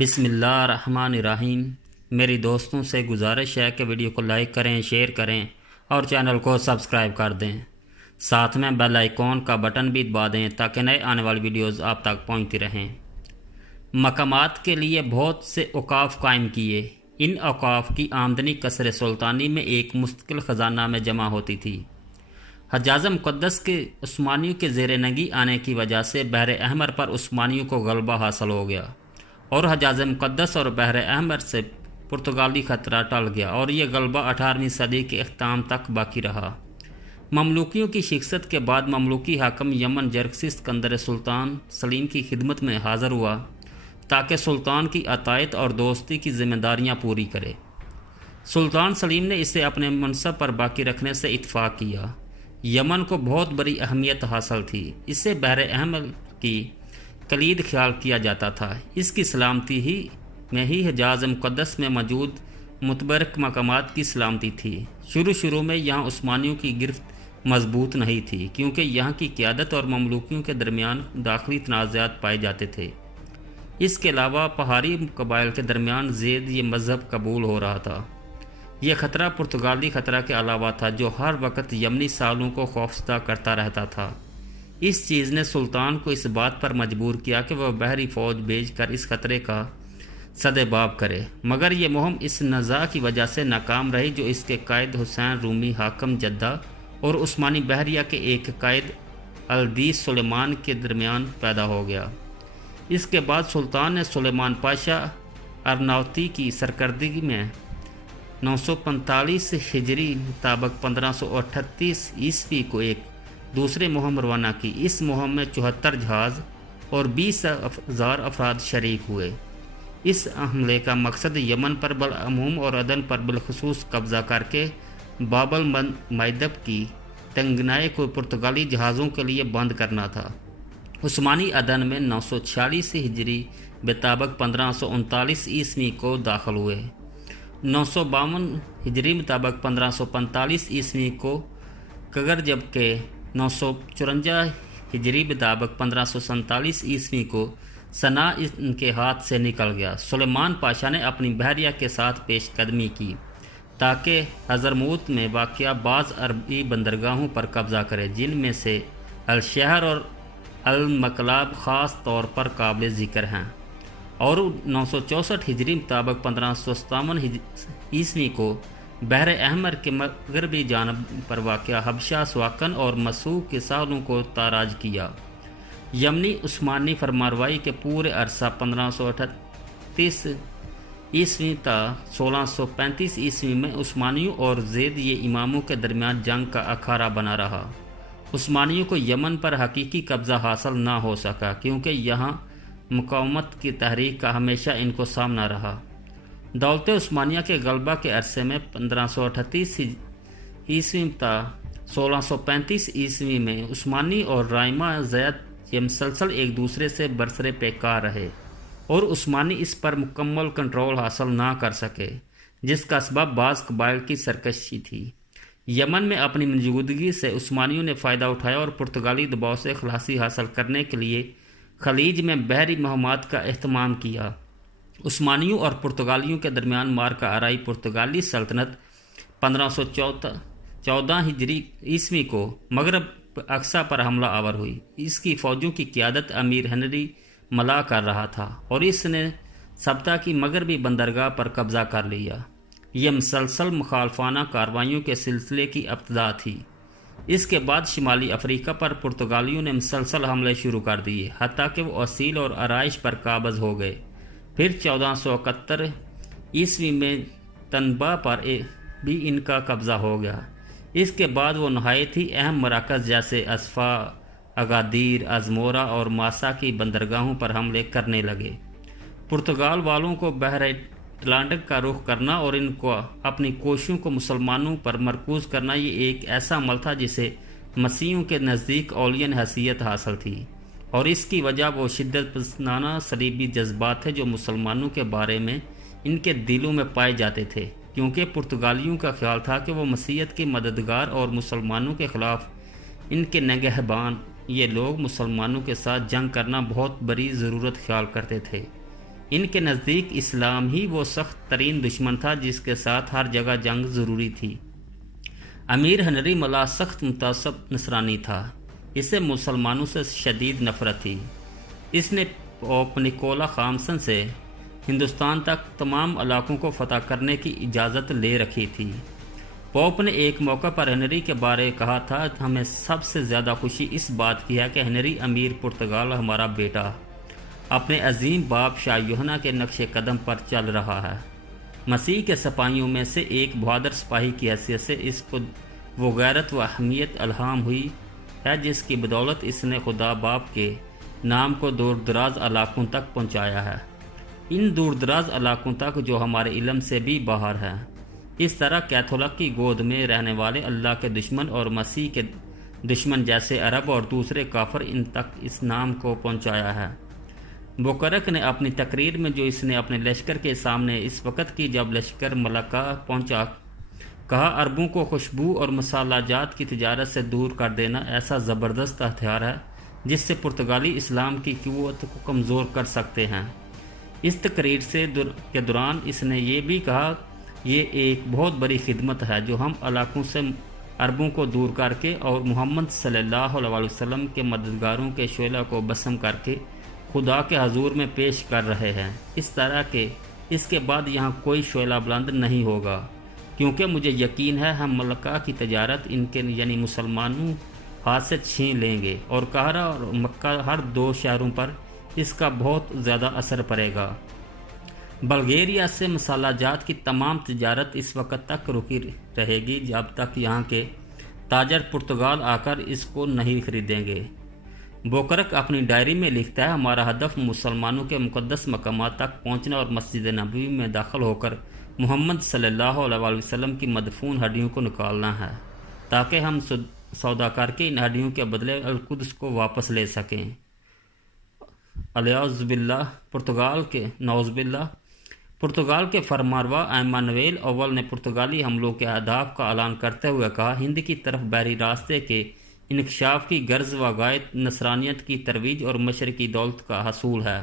بسم اللہ الرحمن الرحیم۔ میری دوستوں سے گزارش ہے کہ ویڈیو کو لائک کریں، شیئر کریں اور چینل کو سبسکرائب کر دیں، ساتھ میں بیل آئیکن کا بٹن بھی دبا دیں تاکہ نئے آنے والی ویڈیوز آپ تک پہنچتی رہیں۔ مقامات کے لیے بہت سے اوقاف قائم کیے۔ ان اوقاف کی آمدنی قصر سلطانی میں ایک مستقل خزانہ میں جمع ہوتی تھی۔ حجاز مقدس کے عثمانیوں کے زیر نگی آنے کی وجہ سے بحر احمر پر عثمانیوں کو غلبہ حاصل ہو گیا اور حجاز مقدس اور بحر احمر سے پرتگالی خطرہ ٹل گیا، اور یہ غلبہ 18ویں صدی کے اختتام تک باقی رہا۔ مملوکیوں کی شکست کے بعد مملوکی حاکم یمن جرکسی اسکندر سلطان سلیم کی خدمت میں حاضر ہوا تاکہ سلطان کی عطایت اور دوستی کی ذمہ داریاں پوری کرے۔ سلطان سلیم نے اسے اپنے منصب پر باقی رکھنے سے اتفاق کیا۔ یمن کو بہت بڑی اہمیت حاصل تھی، اسے بحر احمر کی کلید خیال کیا جاتا تھا۔ اس کی سلامتی میں ہی حجاز مقدس میں موجود متبرک مقامات کی سلامتی تھی۔ شروع میں یہاں عثمانیوں کی گرفت مضبوط نہیں تھی کیونکہ یہاں کی قیادت اور مملوکیوں کے درمیان داخلی تنازعات پائے جاتے تھے۔ اس کے علاوہ پہاڑی قبائل کے درمیان زید یہ مذہب قبول ہو رہا تھا۔ یہ خطرہ پرتگالی خطرہ کے علاوہ تھا جو ہر وقت یمنی سالوں کو خوفزدہ کرتا رہتا تھا۔ اس چیز نے سلطان کو اس بات پر مجبور کیا کہ وہ بحری فوج بھیج کر اس خطرے کا سدباب کرے، مگر یہ مہم اس نزاع کی وجہ سے ناکام رہی جو اس کے قائد حسین رومی حاکم جدہ اور عثمانی بحریہ کے ایک قائد الدیس سلیمان کے درمیان پیدا ہو گیا۔ اس کے بعد سلطان نے سلیمان پاشا ارناؤتی کی سرکردگی میں 945 ہجری مطابق 1538 عیسوی کو ایک دوسرے مہم روانہ کی۔ اس مہم میں 74 جہاز اور 20,000 افراد شریک ہوئے۔ اس حملے کا مقصد یمن پر بالعموم اور عدن پر بالخصوص قبضہ کر کے باب المندب کی تنگنائی کو پرتگالی جہازوں کے لیے بند کرنا تھا۔ عثمانی عدن میں 946 ہجری مطابق 1539 عیسوی کو داخل ہوئے۔ 952 ہجری مطابق 1545 عیسوی کو کگر، جبکہ 954 ہجری مطابق 1547 عیسوی کو صنعاء ان کے ہاتھ سے نکل گیا۔ سلیمان پاشا نے اپنی بحریہ کے ساتھ پیش قدمی کی تاکہ حضرموت میں واقع بعض عربی بندرگاہوں پر قبضہ کرے، جن میں سے الشہر اور المقلاب خاص طور پر قابل ذکر ہیں، اور 964 ہجری مطابق 1557 عیسوی کو بحر احمر کے مغربی جانب پر واقع حبشہ، سواکن اور مسوع کے ساحلوں کو تاراج کیا۔ یمنی عثمانی فرمانروائی کے پورے عرصہ 1538 عیسوی تا 1635 عیسوی میں عثمانیوں اور زیدی اماموں کے درمیان جنگ کا اکھاڑا بنا رہا۔ عثمانیوں کو یمن پر حقیقی قبضہ حاصل نہ ہو سکا کیونکہ یہاں مقاومت کی تحریک کا ہمیشہ ان کو سامنا رہا۔ دولت عثمانیہ کے غلبہ کے عرصے میں 1538 عیسوی تا 1635 عیسوی میں عثمانی اور رائمہ زید یہ مسلسل ایک دوسرے سے برسر پیکار رہے اور عثمانی اس پر مکمل کنٹرول حاصل نہ کر سکے، جس کا سبب بعض قبائل کی سرکشی تھی۔ یمن میں اپنی موجودگی سے عثمانیوں نے فائدہ اٹھایا اور پرتگالی دباؤ سے خلاصی حاصل کرنے کے لیے خلیج میں بحری مہمات کا اہتمام کیا۔ عثمانیوں اور پرتگالیوں کے درمیان معرکہ آرائی پرتگالی سلطنت 1514 ہجری عیسوی کو مغرب اقصی پر حملہ آور ہوئی۔ اس کی فوجوں کی قیادت امیر ہنری ملا کر رہا تھا اور اس نے سبتا کی مغربی بندرگاہ پر قبضہ کر لیا۔ یہ مسلسل مخالفانہ کارروائیوں کے سلسلے کی ابتدا تھی۔ اس کے بعد شمالی افریقہ پر پرتگالیوں نے مسلسل حملے شروع کر دیے حتیٰ کہ وہ اصیل اور آرائش پر قابض ہو گئے۔ پھر 1471 عیسوی میں تنبا پر بھی ان کا قبضہ ہو گیا۔ اس کے بعد وہ نہایت ہی اہم مراکز جیسے اسفا، اگادیر، ازمورا اور ماسا کی بندرگاہوں پر حملے کرنے لگے۔ پرتگال والوں کو بحر اٹلانٹک کا رخ کرنا اور ان کو اپنی کوششوں کو مسلمانوں پر مرکوز کرنا یہ ایک ایسا عمل تھا جسے مسیحیوں کے نزدیک اولیاء حیثیت حاصل تھی، اور اس کی وجہ وہ شدت پسندانہ صلیبی جذبات تھے جو مسلمانوں کے بارے میں ان کے دلوں میں پائے جاتے تھے، کیونکہ پرتگالیوں کا خیال تھا کہ وہ مسیحیت کے مددگار اور مسلمانوں کے خلاف ان کے نگہبان۔ یہ لوگ مسلمانوں کے ساتھ جنگ کرنا بہت بڑی ضرورت خیال کرتے تھے، ان کے نزدیک اسلام ہی وہ سخت ترین دشمن تھا جس کے ساتھ ہر جگہ جنگ ضروری تھی۔ امیر ہنری ملا سخت متعصب نصرانی تھا، اسے مسلمانوں سے شدید نفرت تھی۔ اس نے پوپ نکولا خامسن سے ہندوستان تک تمام علاقوں کو فتح کرنے کی اجازت لے رکھی تھی۔ پوپ نے ایک موقع پر ہنری کے بارے کہا تھا، ہمیں سب سے زیادہ خوشی اس بات کی ہے کہ ہنری امیر پرتگال ہمارا بیٹا اپنے عظیم باپ شاہ یوحنا کے نقش قدم پر چل رہا ہے۔ مسیح کے سپاہیوں میں سے ایک بہادر سپاہی کی حیثیت سے اس کو وہ غیرت و اہمیت الہام ہوئی ہے جس کی بدولت اس نے خدا باپ کے نام کو دور دراز علاقوں تک پہنچایا ہے، ان دور دراز علاقوں تک جو ہمارے علم سے بھی باہر ہے۔ اس طرح کیتھولک کی گود میں رہنے والے اللہ کے دشمن اور مسیح کے دشمن جیسے عرب اور دوسرے کافر ان تک اس نام کو پہنچایا ہے۔ بوکرک نے اپنی تقریر میں جو اس نے اپنے لشکر کے سامنے اس وقت کی جب لشکر ملکہ پہنچا، کہا عربوں کو خوشبو اور مسالہ جات کی تجارت سے دور کر دینا ایسا زبردست ہتھیار ہے جس سے پرتگالی اسلام کی قوت کو کمزور کر سکتے ہیں۔ اس تقریر کے دوران اس نے یہ بھی کہا، یہ ایک بہت بڑی خدمت ہے جو ہم علاقوں سے عربوں کو دور کر کے اور محمد صلی اللہ علیہ وسلم کے مددگاروں کے شعلہ کو بسم کر کے خدا کے حضور میں پیش کر رہے ہیں، اس طرح کہ اس کے بعد یہاں کوئی شعلہ بلند نہیں ہوگا، کیونکہ مجھے یقین ہے ہم ملکہ کی تجارت ان کے یعنی مسلمانوں ہاتھ سے چھین لیں گے، اور قاہرہ اور مکہ ہر دو شہروں پر اس کا بہت زیادہ اثر پڑے گا۔ بلغیریا سے مسالہ جات کی تمام تجارت اس وقت تک رکی رہے گی جب تک یہاں کے تاجر پرتگال آ کر اس کو نہیں خریدیں گے۔ بوکرک اپنی ڈائری میں لکھتا ہے، ہمارا ہدف مسلمانوں کے مقدس مقامات تک پہنچنا اور مسجد نبوی میں داخل ہو کر محمد صلی اللہ علیہ وسلم کی مدفون ہڈیوں کو نکالنا ہے تاکہ ہم سودا کر کے ان ہڈیوں کے بدلے القدس کو واپس لے سکیں۔ الیاذ باللہ نعوذ باللہ پرتگال کے فرمانروا ایمانویل اول نے پرتگالی حملوں کے اہداف کا اعلان کرتے ہوئے کہا، ہند کی طرف بحری راستے کے انکشاف کی غرض و غایت نصرانیت کی ترویج اور مشرقی دولت کا حصول ہے۔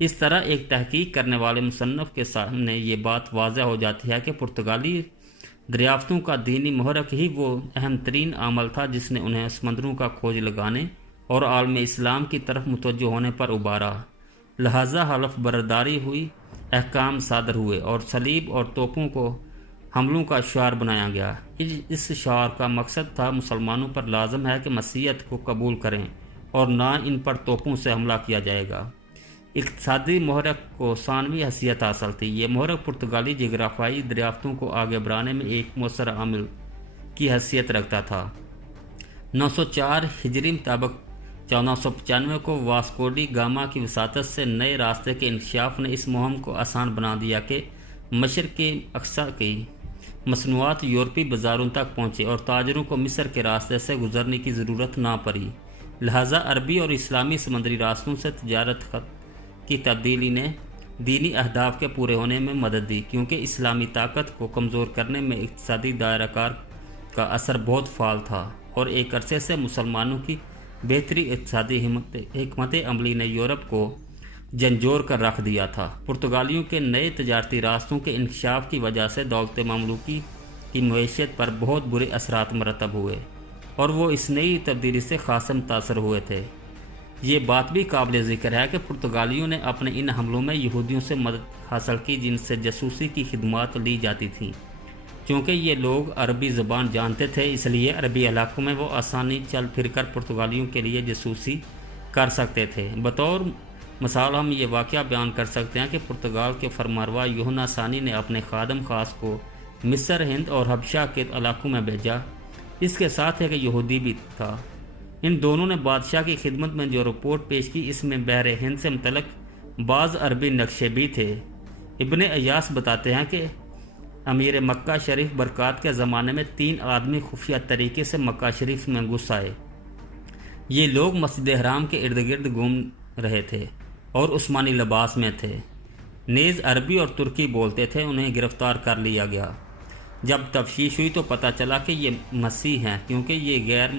اس طرح ایک تحقیق کرنے والے مصنف کے سامنے یہ بات واضح ہو جاتی ہے کہ پرتگالی دریافتوں کا دینی محرک ہی وہ اہم ترین عمل تھا جس نے انہیں سمندروں کا کھوج لگانے اور عالم اسلام کی طرف متوجہ ہونے پر ابھارا۔ لہذا حلف برداری ہوئی، احکام صادر ہوئے اور صلیب اور توپوں کو حملوں کا شعار بنایا گیا۔ اس شعار کا مقصد تھا مسلمانوں پر لازم ہے کہ مسیحیت کو قبول کریں اور نہ ان پر توپوں سے حملہ کیا جائے گا۔ اقتصادی محرک کو ثانوی حیثیت حاصل تھی۔ یہ محرک پرتگالی جغرافیائی دریافتوں کو آگے بڑھانے میں ایک مؤثر عامل کی حیثیت رکھتا تھا۔ 904 ہجری مطابق 1495 کو واسکو ڈی گاما کی وساطت سے نئے راستے کے انکشاف نے اس مہم کو آسان بنا دیا کہ مشرق اقصی کی مصنوعات یورپی بازاروں تک پہنچے اور تاجروں کو مصر کے راستے سے گزرنے کی ضرورت نہ پڑی۔ لہذا عربی اور اسلامی سمندری راستوں سے تجارت خط کی تبدیلی نے دینی اہداف کے پورے ہونے میں مدد دی، کیونکہ اسلامی طاقت کو کمزور کرنے میں اقتصادی دائرہ کار کا اثر بہت فعال تھا، اور ایک عرصے سے مسلمانوں کی بہتری اقتصادی حکمت عملی نے یورپ کو جھنجھوڑ کر رکھ دیا تھا۔ پرتگالیوں کے نئے تجارتی راستوں کے انکشاف کی وجہ سے دولت مملوکی کی معیشت پر بہت برے اثرات مرتب ہوئے، اور وہ اس نئی تبدیلی سے خاصا متاثر ہوئے تھے۔ یہ بات بھی قابل ذکر ہے کہ پرتگالیوں نے اپنے ان حملوں میں یہودیوں سے مدد حاصل کی جن سے جاسوسی کی خدمات لی جاتی تھیں۔ چونکہ یہ لوگ عربی زبان جانتے تھے، اس لیے عربی علاقوں میں وہ آسانی چل پھر کر پرتگالیوں کے لیے جاسوسی کر سکتے تھے۔ بطور مثال ہم یہ واقعہ بیان کر سکتے ہیں کہ پرتگال کے فرمانروا یوحنا ثانی نے اپنے خادم خاص کو مصر، ہند اور حبشہ کے علاقوں میں بھیجا۔ اس کے ساتھ ایک یہودی بھی تھا۔ ان دونوں نے بادشاہ کی خدمت میں جو رپورٹ پیش کی، اس میں بحر ہند سے متعلق بعض عربی نقشے بھی تھے۔ ابن ایاس بتاتے ہیں کہ امیر مکہ شریف برکات کے زمانے میں 3 آدمی خفیہ طریقے سے مکہ شریف میں گھس آئے۔ یہ لوگ مسجد حرام کے ارد گرد گھوم رہے تھے اور عثمانی لباس میں تھے، نیز عربی اور ترکی بولتے تھے۔ انہیں گرفتار کر لیا گیا۔ جب تفتیش ہوئی تو پتہ چلا کہ یہ مسیح ہیں، کیونکہ یہ غیر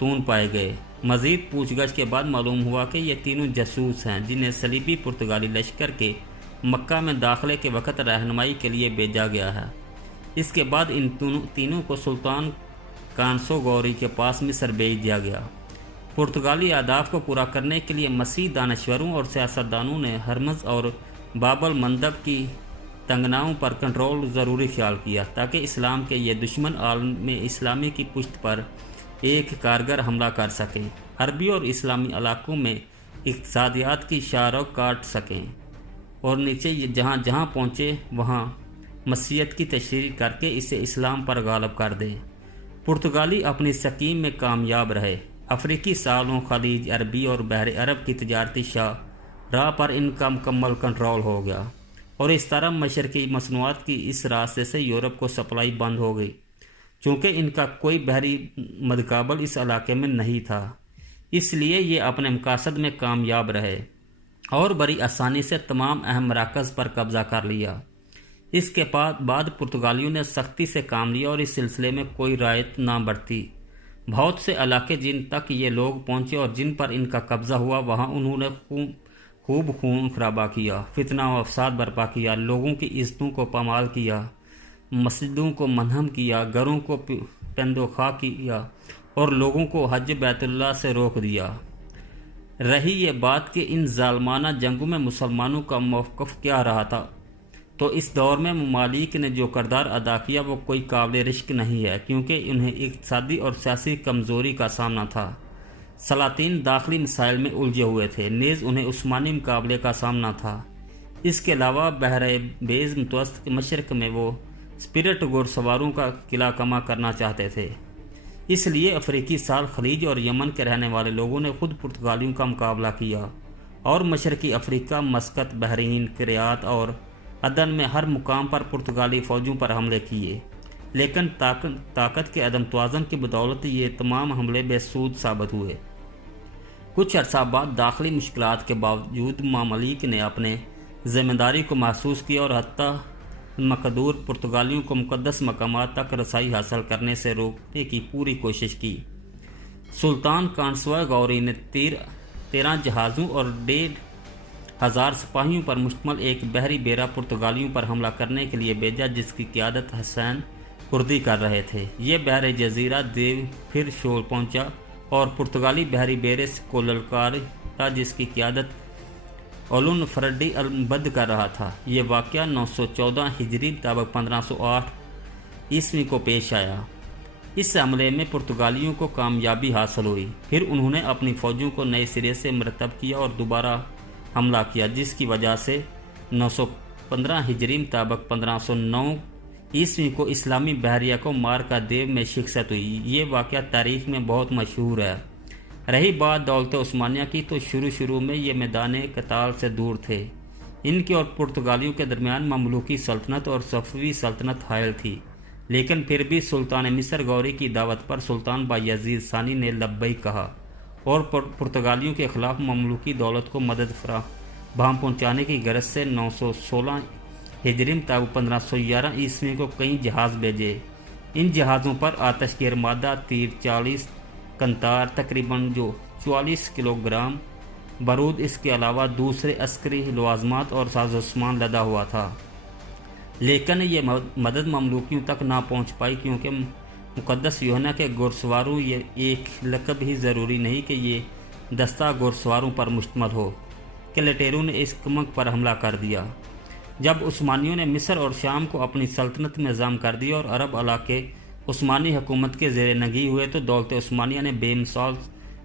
ستون پائے گئے۔ مزید پوچھ گچھ کے بعد معلوم ہوا کہ یہ تینوں جاسوس ہیں جنہیں صلیبی پرتگالی لشکر کے مکہ میں داخلے کے وقت رہنمائی کے لیے بھیجا گیا ہے۔ اس کے بعد ان تینوں کو سلطان کانسو گوری کے پاس مصر بھیج دیا گیا۔ پرتگالی اہداف کو پورا کرنے کے لیے مسیحی دانشوروں اور سیاستدانوں نے ہرمز اور باب المندب کی تنگناؤں پر کنٹرول ضروری خیال کیا تاکہ اسلام کے یہ دشمن عالم اسلامی کی پشت پر ایک کارگر حملہ کر سکیں، عربی اور اسلامی علاقوں میں اقتصادیات کی شاہراہ کاٹ سکیں اور نیچے جہاں جہاں پہنچے وہاں مسیحیت کی تشہیر کر کے اسے اسلام پر غالب کر دیں۔ پرتگالی اپنی سکیم میں کامیاب رہے۔ افریقی ساحلوں، خلیج عربی اور بحر عرب کی تجارتی راہ پر ان کا مکمل کنٹرول ہو گیا، اور اس طرح مشرقی مصنوعات کی اس راستے سے یورپ کو سپلائی بند ہو گئی، چونکہ ان کا کوئی بحری مدقابل اس علاقے میں نہیں تھا۔ اس لیے یہ اپنے مقاصد میں کامیاب رہے اور بڑی آسانی سے تمام اہم مراکز پر قبضہ کر لیا۔ اس کے بعد پرتگالیوں نے سختی سے کام لیا اور اس سلسلے میں کوئی رعایت نہ برتی۔ بہت سے علاقے جن تک یہ لوگ پہنچے اور جن پر ان کا قبضہ ہوا، وہاں انہوں نے خوب خون خرابہ کیا، فتنہ و افساد برپا کیا، لوگوں کی عزتوں کو پامال کیا، مسجدوں کو منہدم کیا، گھروں کو پند و خاک کیا اور لوگوں کو حج بیت اللہ سے روک دیا۔ رہی یہ بات کہ ان ظالمانہ جنگوں میں مسلمانوں کا موقف کیا رہا تھا، تو اس دور میں ممالک نے جو کردار ادا کیا وہ کوئی قابل رشک نہیں ہے، کیونکہ انہیں اقتصادی اور سیاسی کمزوری کا سامنا تھا۔ سلاطین داخلی مسائل میں الجھے ہوئے تھے، نیز انہیں عثمانی مقابلے کا سامنا تھا۔ اس کے علاوہ بحر بیض متوسط کے مشرق میں وہ اسپرٹ گھوڑ سواروں کا قلعہ کما کرنا چاہتے تھے۔ اس لیے افریقی ساحل، خلیج اور یمن کے رہنے والے لوگوں نے خود پرتگالیوں کا مقابلہ کیا اور مشرقی افریقہ، مسقط، بحرین، کریات اور عدن میں ہر مقام پر پرتگالی فوجوں پر حملے کیے، لیکن طاقت کے عدم توازن کی بدولت یہ تمام حملے بے سود ثابت ہوئے۔ کچھ عرصہ بعد داخلی مشکلات کے باوجود ممالک نے اپنے ذمہ داری کو محسوس کیا اور حتیٰ مقدور پرتگالیوں کو مقدس مقامات تک رسائی حاصل کرنے سے روکنے کی پوری کوشش کی۔ سلطان کانسو گوری نے 13 جہازوں اور 1,500 سپاہیوں پر مشتمل ایک بحری بیڑا پرتگالیوں پر حملہ کرنے کے لیے بھیجا، جس کی قیادت حسین کردی کر رہے تھے۔ یہ بحر جزیرہ دیو پھر شول پہنچا اور پرتگالی بحری بیڑے کو للکارا، جس کی قیادت اولون فردی البد کر رہا تھا۔ یہ واقعہ 914 ہجری مطابق 1508 عیسوی کو پیش آیا۔ اس حملے میں پرتگالیوں کو کامیابی حاصل ہوئی، پھر انہوں نے اپنی فوجوں کو نئے سرے سے مرتب کیا اور دوبارہ حملہ کیا، جس کی وجہ سے 915 ہجری مطابق 1509 عیسوی کو اسلامی بحریہ کو مارکا دیو میں شکست ہوئی۔ یہ واقعہ تاریخ میں بہت مشہور ہے۔ رہی بات دولت عثمانیہ کی، تو شروع میں یہ میدان قتال سے دور تھے۔ ان کے اور پرتگالیوں کے درمیان مملوکی سلطنت اور صفوی سلطنت حائل تھی، لیکن پھر بھی سلطان مصر گوری کی دعوت پر سلطان بایزید ثانی نے لبیک کہا اور پرتگالیوں کے خلاف مملوکی دولت کو مدد فراہم پہنچانے کی غرض سے 916 ہجری مطابق 1511 عیسوی کو کئی جہاز بھیجے۔ ان جہازوں پر آتش گیر مادہ، تیر، 40 کنتار تقریباً 44 کلو گرام بارود، اس کے علاوہ دوسرے عسکری لوازمات اور ساز و سامان لدا ہوا تھا، لیکن یہ مدد مملوکیوں تک نہ پہنچ پائی، کیونکہ مقدس یوحنا کے گھوڑ سواروں یہ ایک لقب ہی ضروری نہیں کہ یہ دستہ گھوڑ سواروں پر مشتمل ہو۔ کلیٹیروں نے اس کمک پر حملہ کر دیا۔ جب عثمانیوں نے مصر اور شام کو اپنی سلطنت میں ضم کر دیا اور عرب علاقے عثمانی حکومت کے زیر نگی ہوئے، تو دولت عثمانیہ نے بے مثال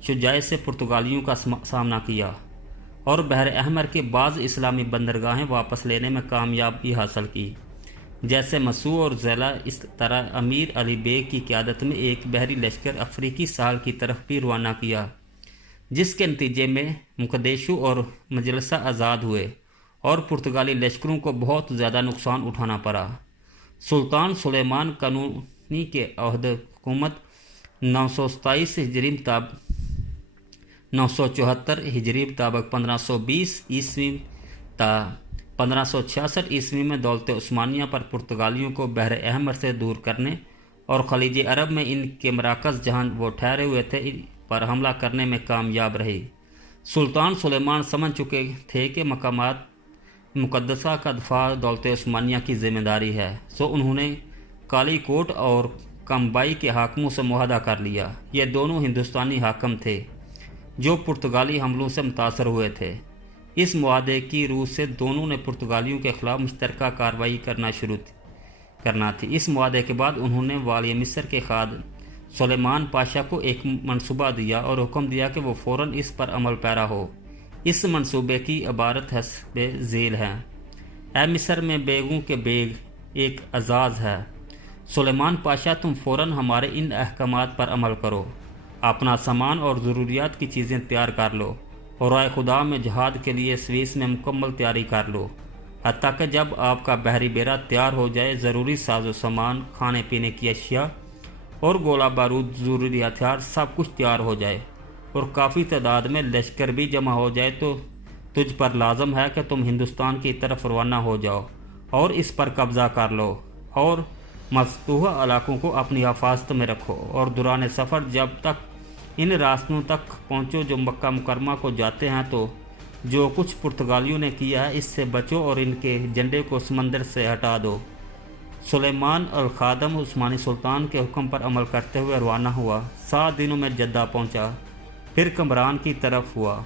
شجاعت سے پرتگالیوں کا سامنا کیا اور بحر احمر کے بعض اسلامی بندرگاہیں واپس لینے میں کامیابی حاصل کی، جیسے مسو اور زیلا۔ اس طرح امیر علی بیگ کی قیادت میں ایک بحری لشکر افریقی ساحل کی طرف بھی روانہ کیا، جس کے نتیجے میں مقدیشو اور مجلسہ آزاد ہوئے اور پرتگالی لشکروں کو بہت زیادہ نقصان اٹھانا پڑا۔ سلطان سلیمان قانونی کے عہد حکومت 927 ہجری مطابق 974 ہجری مطابق 1520 عیسوی تا 1566 عیسوی میں دولت عثمانیہ پر پرتگالیوں کو بحر احمر سے دور کرنے اور خلیج عرب میں ان کے مراکز جہاں وہ ٹھہرے ہوئے تھے پر حملہ کرنے میں کامیاب رہی۔ سلطان سلیمان سمجھ چکے تھے کہ مقامات مقدسہ کا دفاع دولت عثمانیہ کی ذمہ داری ہے، سو انہوں نے کالی کوٹ اور کمبائی کے حاکموں سے معاہدہ کر لیا۔ یہ دونوں ہندوستانی حاکم تھے جو پرتگالی حملوں سے متاثر ہوئے تھے۔ اس معاہدے کی روح سے دونوں نے پرتگالیوں کے خلاف مشترکہ کارروائی کرنا تھی۔ اس معاہدے کے بعد انہوں نے والی مصر کے خادم سلیمان پاشا کو ایک منصوبہ دیا اور حکم دیا کہ وہ فوراً اس پر عمل پیرا ہو۔ اس منصوبے کی عبارت حسب ذیل ہے: اے مصر میں بیگوں کے بیگ ایک اعزاز ہے، سلیمان پاشا تم فوراً ہمارے ان احکامات پر عمل کرو، اپنا سامان اور ضروریات کی چیزیں تیار کر لو اور رائے خدا میں جہاد کے لیے سویس میں مکمل تیاری کر لو، حتیٰ کہ جب آپ کا بحری بیڑا تیار ہو جائے ضروری ساز و سامان، کھانے پینے کی اشیاء اور گولہ بارود، ضروری ہتھیار سب کچھ تیار ہو جائے اور کافی تعداد میں لشکر بھی جمع ہو جائے تو تجھ پر لازم ہے کہ تم ہندوستان کی طرف روانہ ہو جاؤ اور اس پر قبضہ کر لو اور مفتوحہ علاقوں کو اپنی حفاظت میں رکھو، اور دوران سفر جب تک ان راستوں تک پہنچو جو مکہ مکرمہ کو جاتے ہیں تو جو کچھ پرتگالیوں نے کیا ہے اس سے بچو اور ان کے جھنڈے کو سمندر سے ہٹا دو۔ سلیمان الخادم عثمانی سلطان کے حکم پر عمل کرتے ہوئے روانہ ہوا، 7 دنوں میں جدہ پہنچا، پھر کمران کی طرف ہوا۔